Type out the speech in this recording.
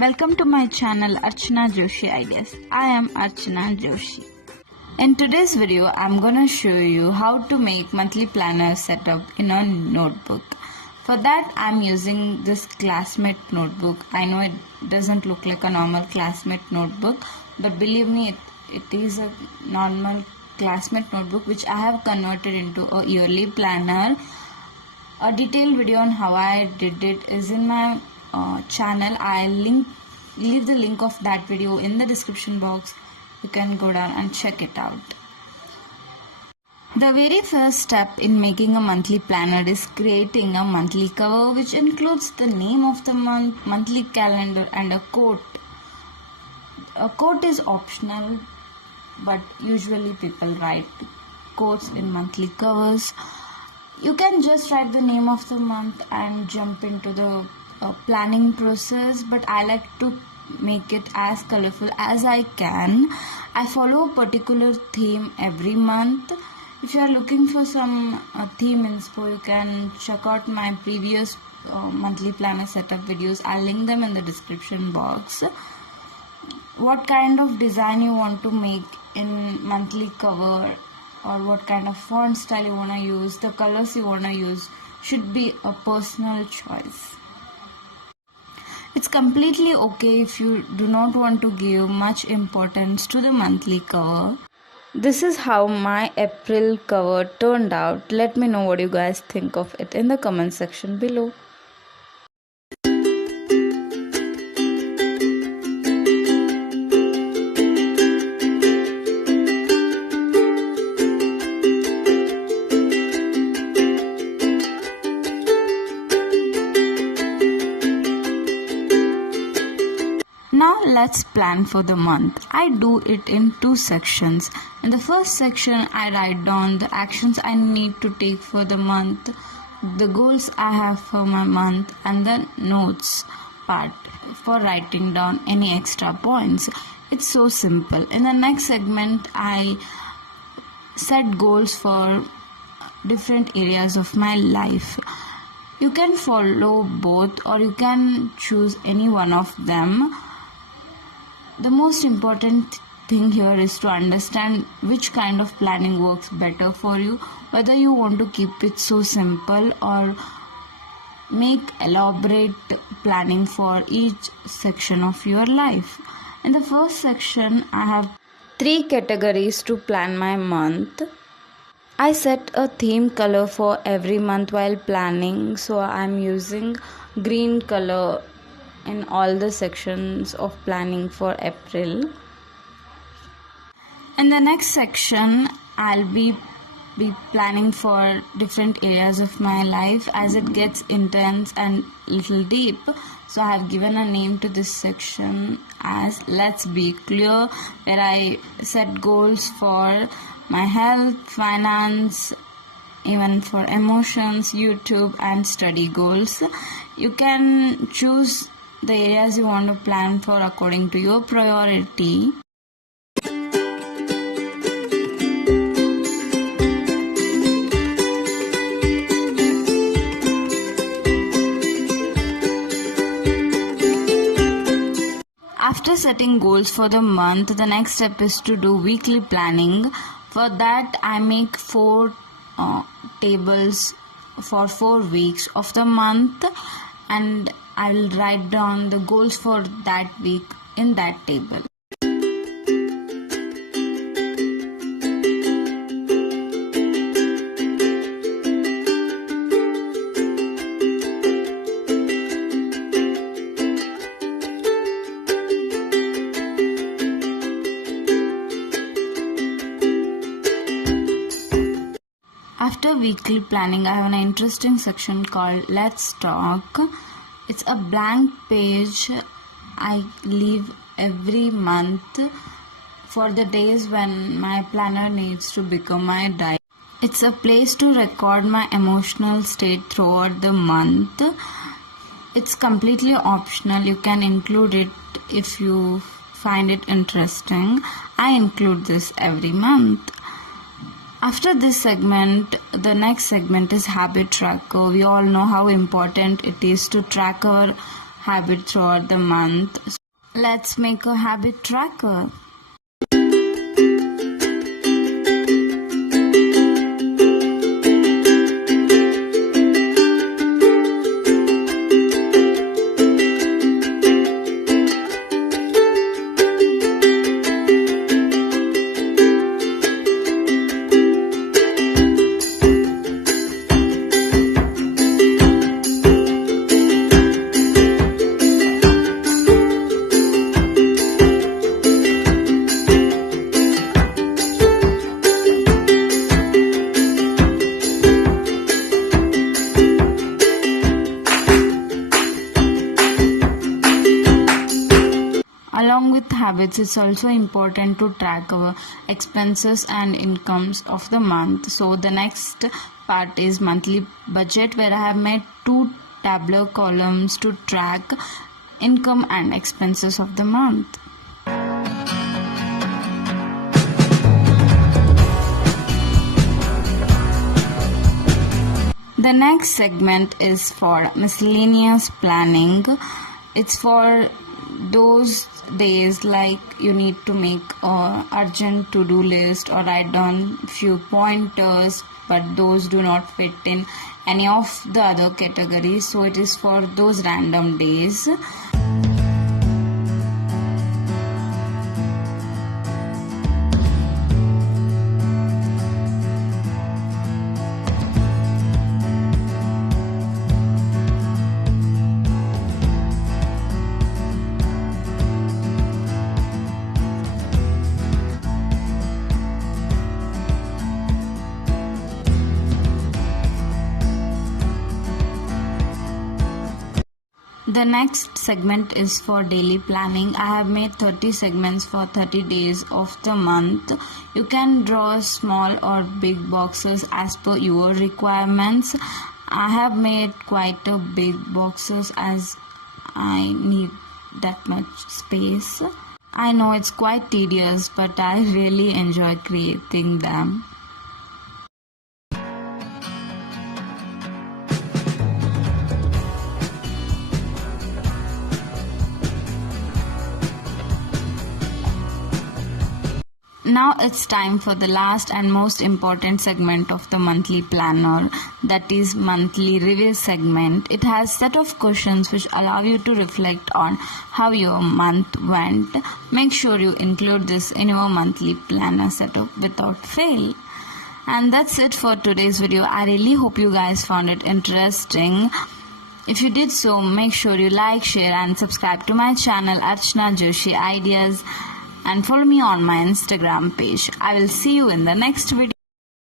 Welcome to my channel Archana Joshi Ideas. I am Archana Joshi. In today's video, I'm gonna show you how to make monthly planner setup in a notebook. For that, I'm using this classmate notebook. I know it doesn't look like a normal classmate notebook, but believe me, it is a normal classmate notebook which I have converted into a yearly planner. A detailed video on how I did it is in my channel. I'll leave the link of that video in the description box. You can go down and check it out. The very first step in making a monthly planner is creating a monthly cover which includes the name of the month, monthly calendar and a quote. A quote is optional, but usually people write quotes in monthly covers. You can just write the name of the month and jump into the planning process, but I like to make it as colorful as I can. I follow a particular theme every month. If you are looking for some theme inspo, you can check out my previous monthly planner setup videos. I'll link them in the description box. What kind of design you want to make in monthly cover, or what kind of font style you want to use, the colors you want to use should be a personal choice. It's completely okay if you do not want to give much importance to the monthly cover. This is how my April cover turned out. Let me know what you guys think of it in the comment section below. Now let's plan for the month. I do it in two sections. In the first section, I write down the actions I need to take for the month, the goals I have for my month, and the notes part for writing down any extra points. It's so simple. In the next segment, I set goals for different areas of my life. You can follow both or you can choose any one of them. The most important thing here is to understand which kind of planning works better for you, whether you want to keep it so simple or make elaborate planning for each section of your life. In the first section, I have 3 categories to plan my month. I set a theme color for every month while planning, so I'm using green color in all the sections of planning for April. In the next section, I'll be planning for different areas of my life as it gets intense and little deep. So I have given a name to this section as Let's Be Clear, where I set goals for my health, finance, even for emotions, YouTube and study goals. You can choose the areas you want to plan for according to your priority. After setting goals for the month, the next step is to do weekly planning. For that, I make 4 tables for 4 weeks of the month, and I'll write down the goals for that week in that table. After weekly planning, I have an interesting section called Let's Talk. It's a blank page I leave every month for the days when my planner needs to become my diary. It's a place to record my emotional state throughout the month. It's completely optional. You can include it if you find it interesting. I include this every month. After this segment, the next segment is habit tracker. We all know how important it is to track our habit throughout the month. Let's make a habit tracker. Along with habits, it's also important to track our expenses and incomes of the month. So the next part is monthly budget, where I have made 2 tabular columns to track income and expenses of the month. The next segment is for miscellaneous planning. It's for those days like you need to make a urgent to-do list or write down few pointers, but those do not fit in any of the other categories, so it is for those random days. The next segment is for daily planning. I have made 30 segments for 30 days of the month. You can draw small or big boxes as per your requirements. I have made quite a big boxes as I need that much space. I know it's quite tedious, but I really enjoy creating them. Now it's time for the last and most important segment of the monthly planner, that is monthly review segment. It has set of questions which allow you to reflect on how your month went. Make sure you include this in your monthly planner setup without fail. And that's it for today's video. I really hope you guys found it interesting. If you did so, make sure you like, share and subscribe to my channel Archana Joshi Ideas, and follow me on my Instagram page. I will see you in the next video.